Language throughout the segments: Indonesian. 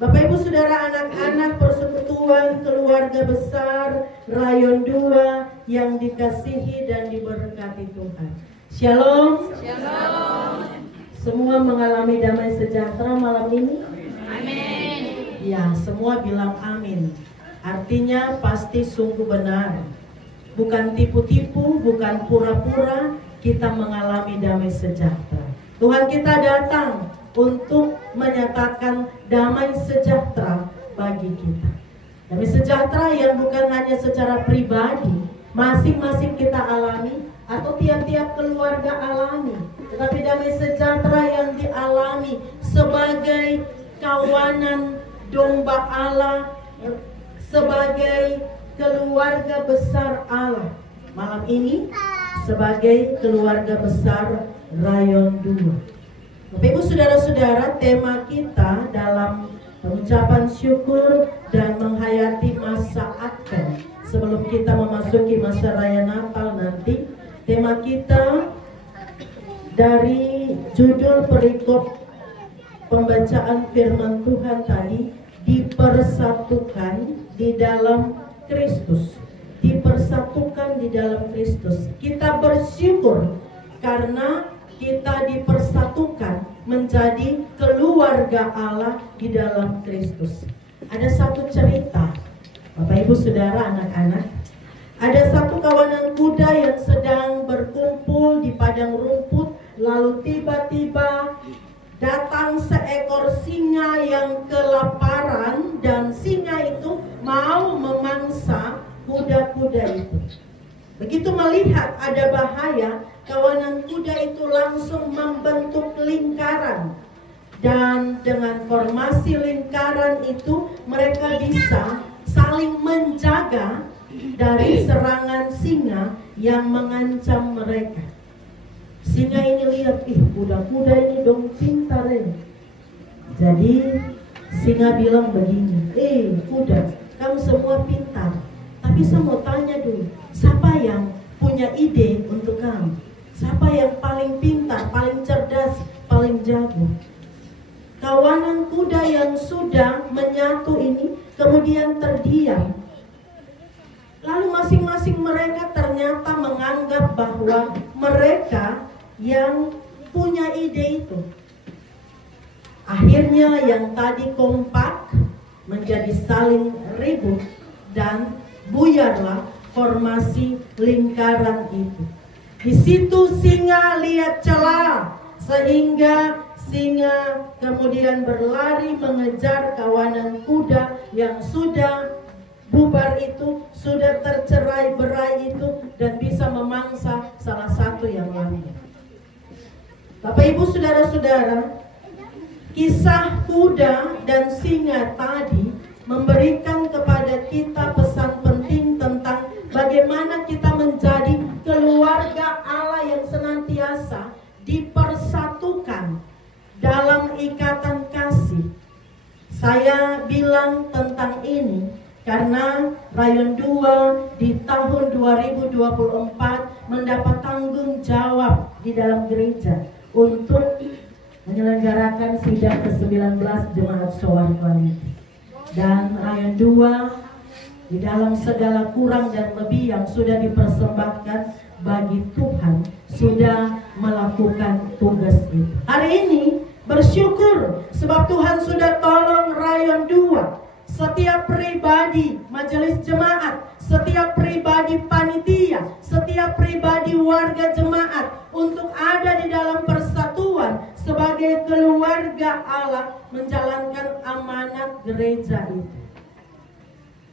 Bapak Ibu Saudara, anak-anak persekutuan keluarga besar Rayon 2 yang dikasihi dan diberkati Tuhan. Shalom. Shalom. Semua mengalami damai sejahtera malam ini? Amin. Ya, semua bilang amin. Artinya pasti sungguh benar. Bukan tipu-tipu, bukan pura-pura, kita mengalami damai sejahtera. Tuhan kita datang untuk menyatakan damai sejahtera bagi kita. Damai sejahtera yang bukan hanya secara pribadi, masing-masing kita alami atau tiap-tiap keluarga alami, tetapi damai sejahtera yang dialami sebagai kawanan domba Allah, sebagai keluarga besar Allah. Malam ini sebagai keluarga besar Rayon 2. Bapak Ibu Saudara-saudara, tema kita dalam pengucapan syukur dan menghayati masa Advent sebelum kita memasuki masa Raya Natal nanti, tema kita dari judul perikop pembacaan firman Tuhan tadi, dipersatukan di dalam Kristus. Dipersatukan di dalam Kristus. Kita bersyukur karena kita dipersatukan menjadi keluarga Allah di dalam Kristus. Ada satu cerita, Bapak Ibu Saudara, anak-anak. Ada satu kawanan kuda yang sedang berkumpul di padang rumput, lalu tiba-tiba datang seekor singa yang kelaparan, dan singa itu mau memangsa kuda-kuda itu. Begitu melihat ada bahaya, kawanan kuda itu langsung membentuk lingkaran. Dan dengan formasi lingkaran itu mereka bisa saling menjaga dari serangan singa yang mengancam mereka. Singa ini lihat, kuda-kuda ini dong pintar ya. Jadi singa bilang begini, kuda, kamu semua pintar, tapi saya mau tanya dulu, siapa yang punya ide untuk kamu? Siapa yang paling pintar, paling cerdas, paling jago? Kawanan kuda yang sudah menyatu ini kemudian terdiam. Lalu masing-masing mereka ternyata menganggap bahwa mereka yang punya ide itu. Akhirnya yang tadi kompak menjadi saling ribut dan buyarlah formasi lingkaran itu. Di situ singa lihat celah, sehingga singa kemudian berlari mengejar kawanan kuda yang sudah bubar itu, sudah tercerai-berai itu, dan bisa memangsa salah satu yang lain. Bapak Ibu Saudara-saudara, kisah kuda dan singa tadi memberikan kepada kita pesan penting tentang bagaimana kita menjadi keluarga Allah yang senantiasa dipersatukan dalam ikatan kasih. Saya bilang tentang ini karena Rayon 2 di tahun 2024 mendapat tanggung jawab di dalam gereja untuk menyelenggarakan sidang ke-19 Jemaat Sowan Quality. Dan Rayon 2 di dalam segala kurang dan lebih yang sudah dipersembahkan bagi Tuhan sudah melakukan tugas itu. Hari ini bersyukur sebab Tuhan sudah tolong Rayon 2. Setiap pribadi majelis jemaat, setiap pribadi panitia, setiap pribadi warga jemaat untuk ada di dalam persatuan sebagai keluarga Allah menjalankan amanat gereja itu.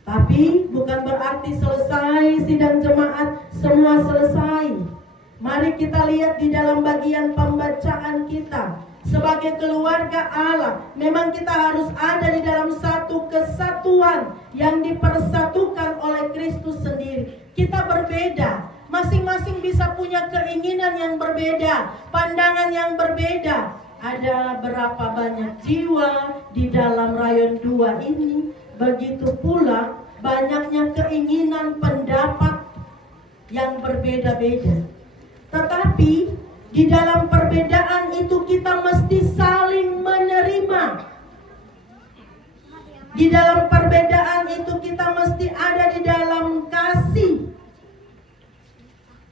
Tapi bukan berarti selesai sidang jemaat, semua selesai. Mari kita lihat di dalam bagian pembacaan kita. Sebagai keluarga Allah, memang kita harus ada di dalam satu kesatuan yang dipersatukan oleh Kristus sendiri. Kita berbeda, masing-masing bisa punya keinginan yang berbeda, pandangan yang berbeda. Ada berapa banyak jiwa di dalam Rayon 2 ini, begitu pula banyaknya keinginan pendapat yang berbeda-beda. Tetapi di dalam perbedaan itu kita mesti saling menerima. Di dalam perbedaan itu kita mesti ada di dalam kasih.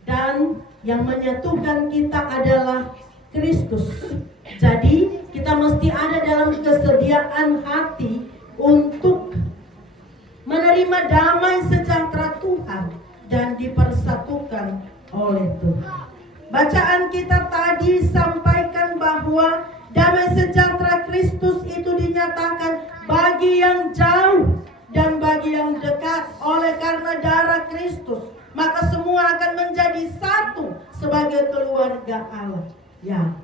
Dan yang menyatukan kita adalah Kristus. Jadi kita mesti ada dalam kesediaan hati untuk menerima damai sejahtera Tuhan dan dipersatukan oleh Tuhan. Bacaan kita tadi sampaikan bahwa damai sejahtera Kristus itu dinyatakan bagi yang jauh dan bagi yang dekat. Oleh karena darah Kristus, maka semua akan menjadi satu sebagai keluarga Allah. Ya,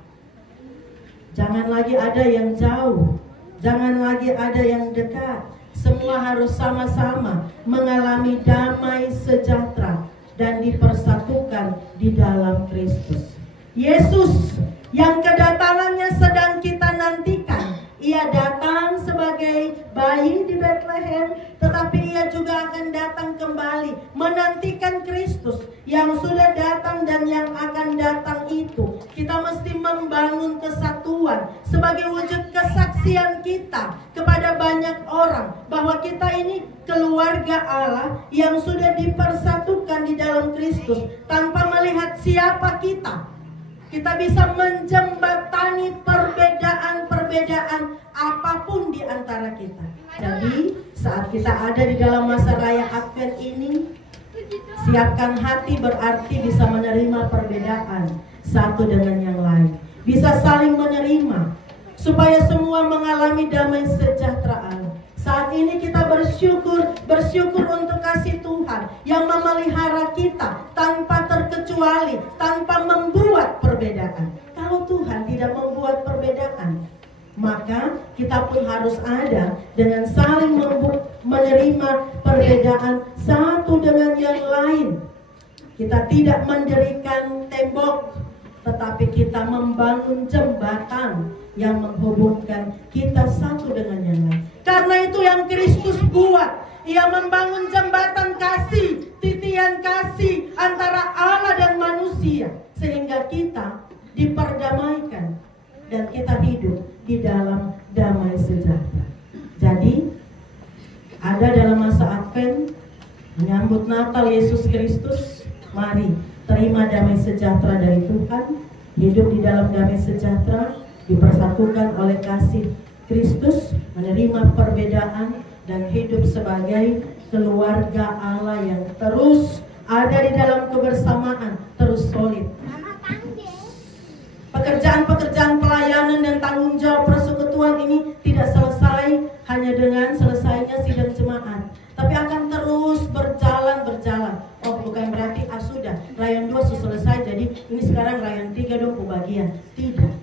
jangan lagi ada yang jauh, jangan lagi ada yang dekat. Semua harus sama-sama mengalami damai sejahtera dan dipersatukan di dalam Kristus. Yesus yang kedatangannya sedang kita nantikan. Ia datang sebagai bayi di Bethlehem, tetapi ia juga akan datang kembali menantikan Kristus yang sudah datang dan yang akan datang itu. Kita mesti membangun kesatuan sebagai wujud kesaksian kita kepada banyak orang bahwa kita ini keluarga Allah yang sudah dipersatukan di dalam Kristus. Tanpa melihat siapa kita, kita bisa menjembatani perbedaan apapun di antara kita. Jadi saat kita ada di dalam masa raya Advent ini, siapkan hati berarti bisa menerima perbedaan satu dengan yang lain. Bisa saling menerima supaya semua mengalami damai sejahtera Allah. Saat ini kita bersyukur untuk kasih Tuhan yang memelihara kita tanpa terkecuali, tanpa membuat perbedaan. Kalau Tuhan tidak membuat perbedaan, maka kita pun harus ada dengan saling menerima perbedaan satu dengan yang lain. Kita tidak mendirikan tembok, tetapi kita membangun jembatan yang menghubungkan kita satu dengan yang lain. Karena itu yang Kristus buat. Ia membangun jembatan kasih, titian kasih antara Allah dan manusia, sehingga kita diperdamaikan dan kita hidup di dalam damai sejahtera. Jadi ada dalam masa Advent menyambut Natal Yesus Kristus, mari terima damai sejahtera dari Tuhan, hidup di dalam damai sejahtera, dipersatukan oleh kasih Kristus, menerima perbedaan dan hidup sebagai keluarga Allah yang terus ada di dalam kebersamaan, terus solid. Pekerjaan-pekerjaan pelayanan dan tanggung jawab persekutuan ini tidak selesai hanya dengan selesainya sidang jemaat, tapi akan terus berjalan. Oh, bukan berarti sudah rayon 2 selesai, jadi ini sekarang rayon 3 dong pembagian. Tidak.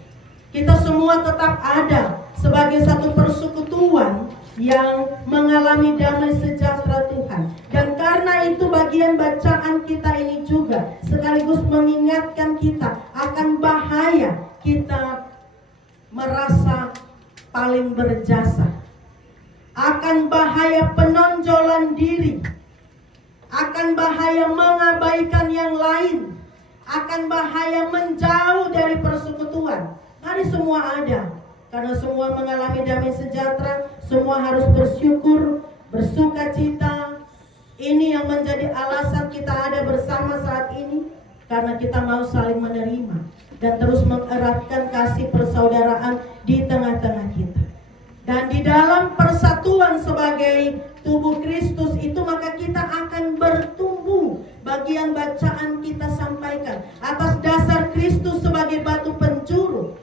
Kita semua tetap ada sebagai satu persekutuan yang mengalami damai sejahtera Tuhan. Dan karena itu bagian bacaan kita ini juga sekaligus mengingatkan kita akan bahaya kita merasa paling berjasa, akan bahaya penonjolan diri, akan bahaya mengabaikan yang lain, akan bahaya menjauh dari persekutuan. Mari semua ada, karena semua mengalami damai sejahtera, semua harus bersyukur, bersuka cita. Ini yang menjadi alasan kita ada bersama saat ini, karena kita mau saling menerima dan terus mengeratkan kasih persaudaraan di tengah-tengah kita. Dan di dalam persatuan sebagai tubuh Kristus itu, maka kita akan bertumbuh. Bagian bacaan kita sampaikan atas dasar Kristus sebagai batu penjuru.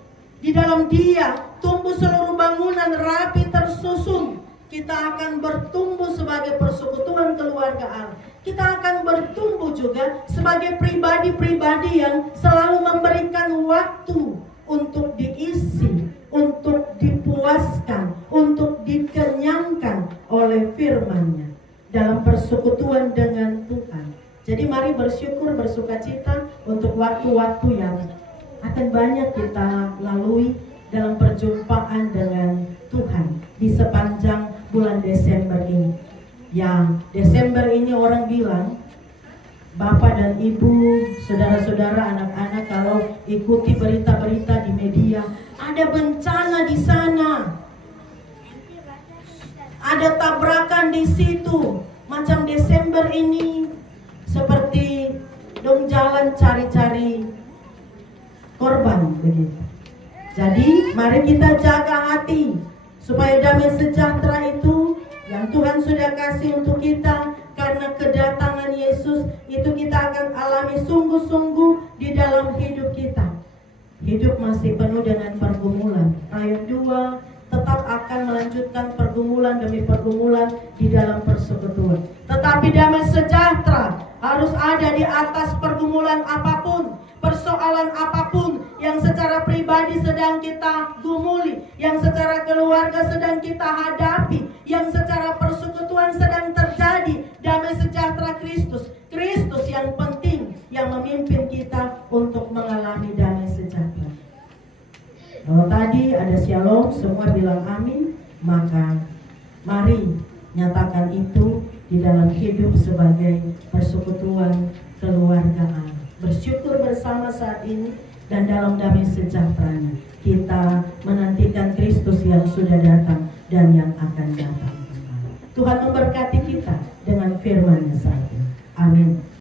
Di dalam Dia tumbuh seluruh bangunan rapi tersusun. Kita akan bertumbuh sebagai persekutuan keluarga Allah. Kita akan bertumbuh juga sebagai pribadi-pribadi yang selalu memberikan waktu untuk diisi, untuk dipuaskan, untuk dikenyangkan oleh firman-Nya dalam persekutuan dengan Tuhan. Jadi mari bersyukur, bersuka cita untuk waktu-waktu yang akan banyak kita lalui dalam perjumpaan dengan Tuhan di sepanjang bulan Desember ini. Yang Desember ini orang bilang, Bapak dan Ibu, saudara-saudara, anak-anak, kalau ikuti berita-berita di media, ada bencana di sana, ada tabrakan di situ. Macam Desember ini seperti dong jalan cari-cari korban begitu. Jadi mari kita jaga hati supaya damai sejahtera itu yang Tuhan sudah kasih untuk kita, karena kedatangan Yesus itu kita akan alami sungguh-sungguh di dalam hidup kita. Hidup masih penuh dengan pergumulan. Ayat 2, tetap akan melanjutkan pergumulan demi pergumulan di dalam persekutuan. Tetapi damai sejahtera harus ada di atas pergumulan apapun, persoalan apapun yang secara pribadi sedang kita gumuli, yang secara keluarga sedang kita hadapi, yang secara persekutuan sedang terjadi. Damai sejahtera Kristus yang penting, yang memimpin kita untuk mengalami damai sejahtera. Kalau tadi ada shalom, semua bilang amin, maka mari nyatakan itu di dalam hidup sebagai persekutuan keluargaan. Bersyukur bersama saat ini, dan dalam damai sejahteranya kita menantikan Kristus yang sudah datang dan yang akan datang. Tuhan memberkati kita dengan firman-Nya saat ini. Amin.